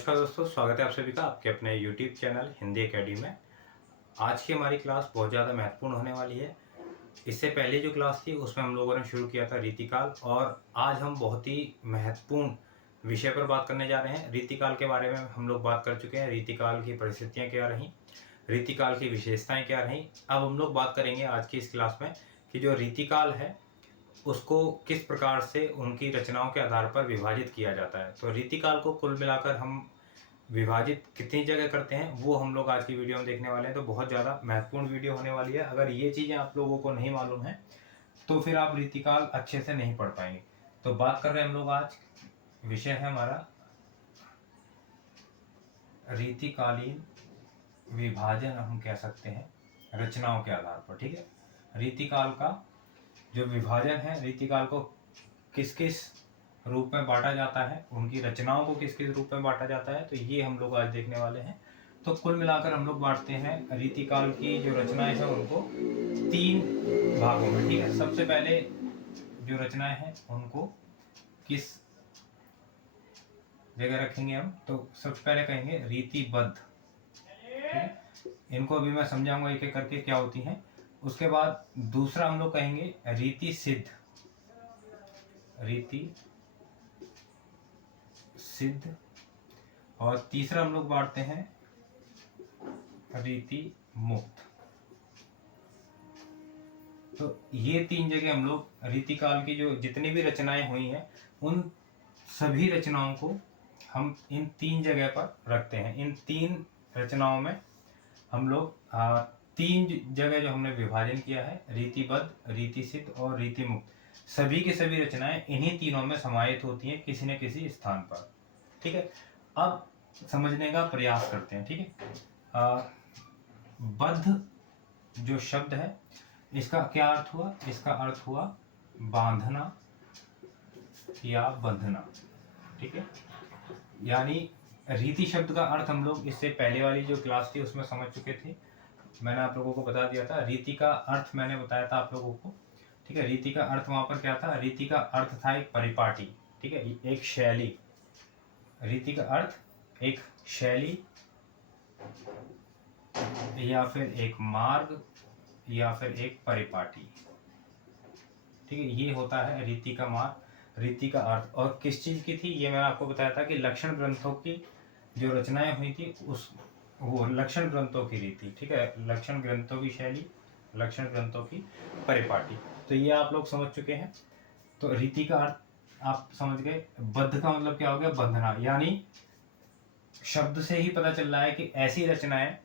नमस्कार दोस्तों, स्वागत है आप सभी का आपके अपने YouTube चैनल हिंदी एकेडमी में। आज की हमारी क्लास बहुत ज़्यादा महत्वपूर्ण होने वाली है। इससे पहले जो क्लास थी उसमें हम लोगों ने शुरू किया था रीतिकाल, और आज हम बहुत ही महत्वपूर्ण विषय पर बात करने जा रहे हैं। रीतिकाल के बारे में हम लोग बात कर चुके हैं, रीतिकाल की परिस्थितियाँ क्या रहीं, रीतिकाल की विशेषताएँ क्या रहीं। अब हम लोग बात करेंगे आज की इस क्लास में कि जो रीतिकाल है उसको किस प्रकार से उनकी रचनाओं के आधार पर विभाजित किया जाता है। तो रीतिकाल को कुल मिलाकर हम विभाजित कितनी जगह करते हैं वो हम लोग आज की वीडियो में देखने वाले हैं। तो बहुत ज़्यादा महत्वपूर्ण वीडियो होने वाली है। अगर ये चीज़ें आप लोगों को नहीं मालूम है तो फिर आप रीतिकाल अच्छे से नहीं पढ़ पाएंगे। तो बात कर रहे हैं हम लोग, आज विषय है हमारा रीतिकालीन विभाजन, हम कह सकते हैं रचनाओं के आधार पर। ठीक है, रीतिकाल का जो विभाजन है, रीतिकाल को किस किस रूप में बांटा जाता है, उनकी रचनाओं को किस किस रूप में बांटा जाता है, तो ये हम लोग आज देखने वाले हैं। तो कुल मिलाकर हम लोग बांटते हैं रीतिकाल की जो रचनाएं हैं उनको 3 भागों में। ठीक है, सबसे पहले जो रचनाएं हैं उनको किस जगह रखेंगे हम, तो सबसे पहले कहेंगे रीतिबद्ध। ठीक है, इनको अभी मैं समझाऊंगा एक एक करके क्या होती हैं। उसके बाद दूसरा हम लोग कहेंगे रीति सिद्ध, रीति सिद्ध। और तीसरा हम लोग बांटते हैं रीति मुक्त। तो ये 3 जगह हम लोग रीतिकाल की जो जितनी भी रचनाएं हुई हैं उन सभी रचनाओं को हम इन 3 जगह पर रखते हैं। इन 3 रचनाओं में हम लोग 3 जगह जो हमने विभाजन किया है, रीतिबद्ध, रीति सिद्ध और रीति मुक्त, सभी की सभी रचनाएं इन्हीं तीनों में समाहित होती हैं किसी न किसी स्थान पर। ठीक है, अब समझने का प्रयास करते हैं। ठीक है, बद्ध जो शब्द है इसका क्या अर्थ हुआ? इसका अर्थ हुआ बांधना या बंधना। ठीक है, यानी रीति शब्द का अर्थ हम लोग इससे पहले वाली जो क्लास थी उसमें समझ चुके थे। मैंने आप लोगों को बता दिया था, रीति का अर्थ मैंने बताया था आप लोगों को। ठीक है, रीति का अर्थ वहां पर क्या था? रीति का अर्थ था एक परिपाटी। ठीक है, एक शैली। रीति का अर्थ एक शैली या फिर एक मार्ग या फिर एक परिपाटी। ठीक है, ये होता है रीति का मार्ग, रीति का अर्थ। और किस चीज की थी ये मैंने आपको बताया था कि लक्षण ग्रंथों की जो रचनाएं हुई थी उस वो लक्षण ग्रंथों की रीति। ठीक है, लक्षण ग्रंथों की शैली, लक्षण ग्रंथों की परिपाटी। तो ये आप लोग समझ चुके हैं। तो रीति का अर्थ आप समझ गए। बद्ध का मतलब क्या हो गया? बंधना। यानी शब्द से ही पता चल रहा है कि ऐसी रचनाएं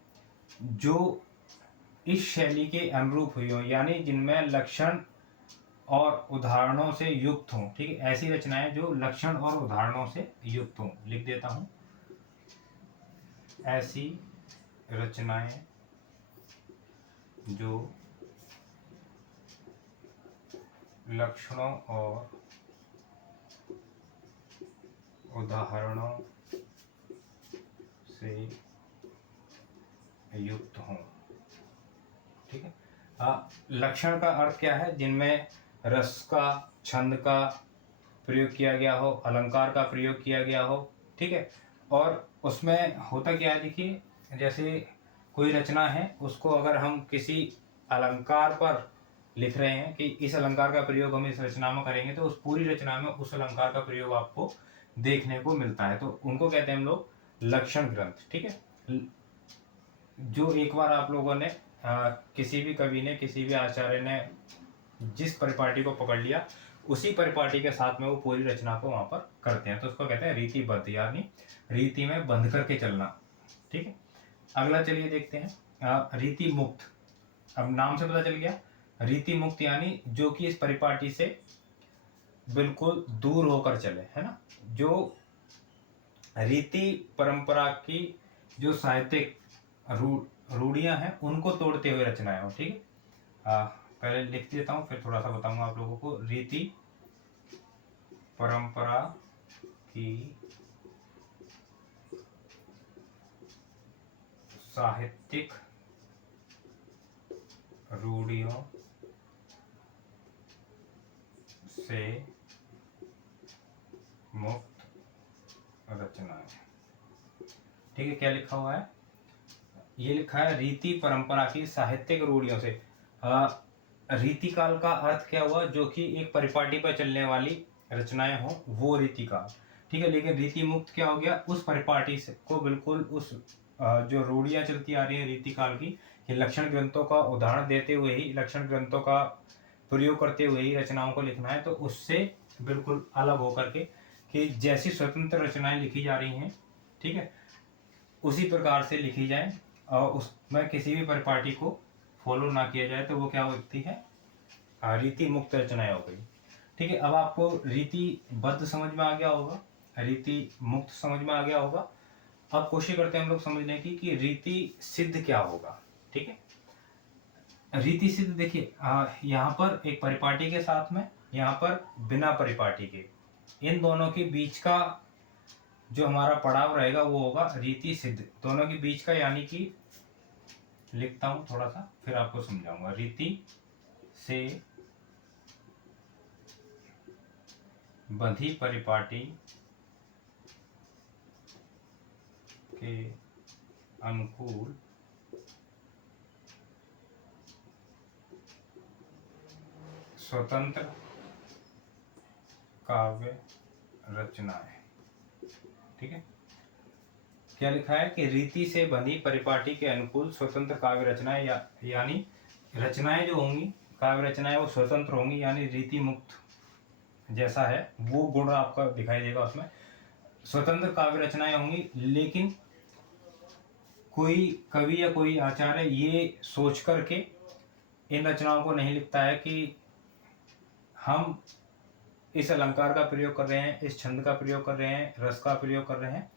जो इस शैली के अनुरूप हुई हो, यानी जिनमें लक्षण और उदाहरणों से युक्त हों। ठीक है, ऐसी रचनाएं जो लक्षण और उदाहरणों से युक्त हों। लिख देता हूं, ऐसी रचनाएं जो लक्षणों और उदाहरणों से युक्त हों। ठीक है, लक्षण का अर्थ क्या है? जिनमें रस का, छंद का प्रयोग किया गया हो, अलंकार का प्रयोग किया गया हो। ठीक है, और उसमें होता क्या है, देखिए जैसे कोई रचना है उसको अगर हम किसी अलंकार पर लिख रहे हैं कि इस अलंकार का प्रयोग हम इस रचना में करेंगे, तो उस पूरी रचना में उस अलंकार का प्रयोग आपको देखने को मिलता है। तो उनको कहते हैं हम लोग लक्षण ग्रंथ। ठीक है, जो एक बार आप लोगों ने किसी भी कवि ने, किसी भी आचार्य ने जिस परिपाटी को पकड़ लिया उसी परिपाटी के साथ में वो पूरी रचना को वहां पर करते हैं, तो उसको कहते हैं रीतिबद्ध, यानी रीति में बंध करके चलना। ठीक है, अगला चलिए देखते हैं रीति मुक्त। अब नाम से पता चल गया, रीति मुक्त यानी जो कि इस परिपाटी से बिल्कुल दूर होकर चले, है ना। जो रीति परंपरा की जो साहित्यिक रूढ़ियां हैं उनको तोड़ते हुए रचनाएं हो। ठीक है, पहले लिख देता हूं फिर थोड़ा सा बताऊंगा आप लोगों को। रीति परंपरा की साहित्यिक रूढ़ियों से मुक्त रचनाएं। ठीक है, क्या लिखा हुआ है, ये लिखा है रीति परंपरा की साहित्यिक रूढ़ियों से। रीति काल का अर्थ क्या हुआ, जो कि एक परिपाटी पर चलने वाली रचनाएं हो, वो रीति काल। ठीक है, लेकिन रीति मुक्त क्या हो गया, उस परिपाटी से को बिल्कुल उस जो रूढ़ियां चलती आ रही है रीति काल की, कि लक्षण ग्रंथों का उदाहरण देते हुए ही, लक्षण ग्रंथों का प्रयोग करते हुए ही रचनाओं को लिखना है, तो उससे बिल्कुल अलग होकर के, कि जैसी स्वतंत्र रचनाएं लिखी जा रही हैं, ठीक है, उसी प्रकार से लिखी जाए और उसमें किसी भी परिपाटी को फॉलो ना किया जाए, तो वो क्या होती है, रीति मुक्त रचनाएं हो गई। ठीक है, अब आपको रीति बद्ध समझ में आ गया होगा, रीति मुक्त समझ में आ गया होगा। अब कोशिश करते हैं हम लोग समझने की कि रीति सिद्ध क्या होगा। ठीक है, रीति सिद्ध देखिए, यहाँ पर एक परिपाटी के साथ में, यहाँ पर बिना परिपाटी के, इन दोनों के बीच का जो हमारा पड़ाव रहेगा वो होगा रीति सिद्ध। दोनों के बीच का, यानी कि लिखता हूं थोड़ा सा फिर आपको समझाऊंगा। रीति से बंधी परिपाटी के अनुकूल स्वतंत्र काव्य रचनाएं। ठीक है, क्या लिखा है कि रीति से बंधी परिपाटी के अनुकूल स्वतंत्र काव्य रचनाएं, यानी रचनाएं जो होंगी, काव्य रचनाएं, वो स्वतंत्र होंगी, यानी रीति मुक्त जैसा है वो गुण आपका दिखाई देगा उसमें। स्वतंत्र काव्य रचनाएं होंगी, लेकिन कोई कवि या कोई आचार्य ये सोच करके इन रचनाओं को नहीं लिखता है कि हम इस अलंकार का प्रयोग कर रहे हैं, इस छंद का प्रयोग कर रहे हैं, रस का प्रयोग कर रहे हैं,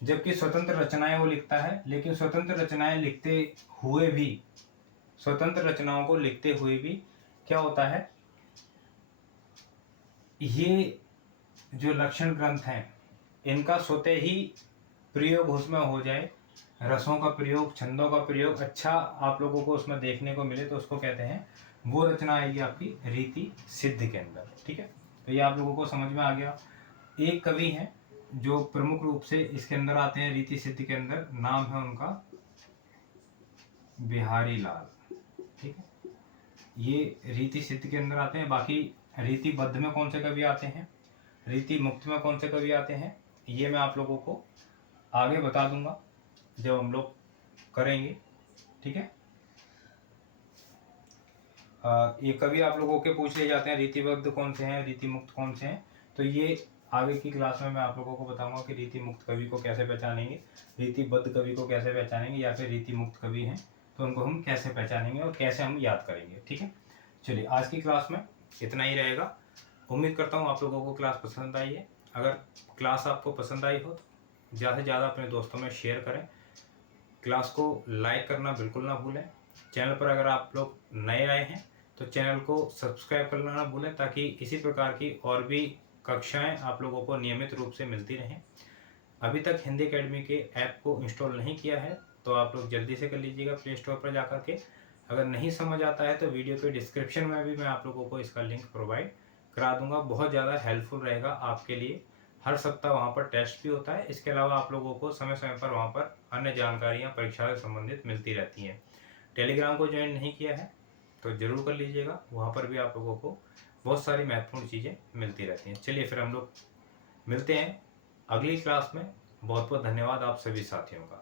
जबकि स्वतंत्र रचनाएं वो लिखता है। लेकिन स्वतंत्र रचनाएं लिखते हुए भी, स्वतंत्र रचनाओं को लिखते हुए भी क्या होता है, ये जो लक्षण ग्रंथ हैं, इनका स्वतः ही प्रयोग उसमें हो जाए, रसों का प्रयोग, छंदों का प्रयोग अच्छा आप लोगों को उसमें देखने को मिले, तो उसको कहते हैं, वो रचना आएगी आपकी रीति सिद्ध के अंदर। ठीक है, तो ये आप लोगों को समझ में आ गया। एक कवि हैं जो प्रमुख रूप से इसके अंदर आते हैं, रीति सिद्ध के अंदर, नाम है उनका बिहारी लाल। ठीक है, ये रीति सिद्ध के अंदर आते हैं। बाकी रीति बद्ध में कौन से कवि आते हैं, रीति मुक्त में कौन से कवि आते हैं, ये मैं आप लोगों को आगे बता दूंगा जब हम लोग करेंगे। ठीक है, ये कवि आप लोगों के पूछ लिए जाते हैं, रीतिबद्ध कौन से हैं, रीति मुक्त कौन से हैं, तो ये आगे की क्लास में मैं आप लोगों को बताऊंगा कि रीति मुक्त कवि को कैसे पहचानेंगे, रीतिबद्ध कवि को कैसे पहचानेंगे, या फिर रीति मुक्त कवि हैं तो उनको हम कैसे पहचानेंगे और कैसे हम याद करेंगे। ठीक है, चलिए आज की क्लास में इतना ही रहेगा। उम्मीद करता हूँ आप लोगों को क्लास पसंद आई है। अगर क्लास आपको पसंद आई हो तो ज़्यादा से ज़्यादा अपने दोस्तों में शेयर करें। क्लास को लाइक करना बिल्कुल ना भूलें। चैनल पर अगर आप लोग नए आए हैं तो चैनल को सब्सक्राइब करना ना भूलें, ताकि इसी प्रकार की और भी कक्षाएं आप लोगों को नियमित रूप से मिलती रहें। अभी तक हिंदी अकेडमी के ऐप को इंस्टॉल नहीं किया है तो आप लोग जल्दी से कर लीजिएगा प्ले स्टोर पर जाकर के। अगर नहीं समझ आता है तो वीडियो के डिस्क्रिप्शन में भी मैं आप लोगों को इसका लिंक प्रोवाइड करा दूंगा। बहुत ज़्यादा हेल्पफुल रहेगा आपके लिए। हर सप्ताह वहाँ पर टेस्ट भी होता है। इसके अलावा आप लोगों को समय समय पर वहाँ पर अन्य जानकारियाँ परीक्षा से संबंधित मिलती रहती हैं। टेलीग्राम को ज्वाइन नहीं किया है तो ज़रूर कर लीजिएगा, वहाँ पर भी आप लोगों को बहुत सारी महत्वपूर्ण चीज़ें मिलती रहती हैं। चलिए फिर हम लोग मिलते हैं अगली क्लास में। बहुत बहुत धन्यवाद आप सभी साथियों का।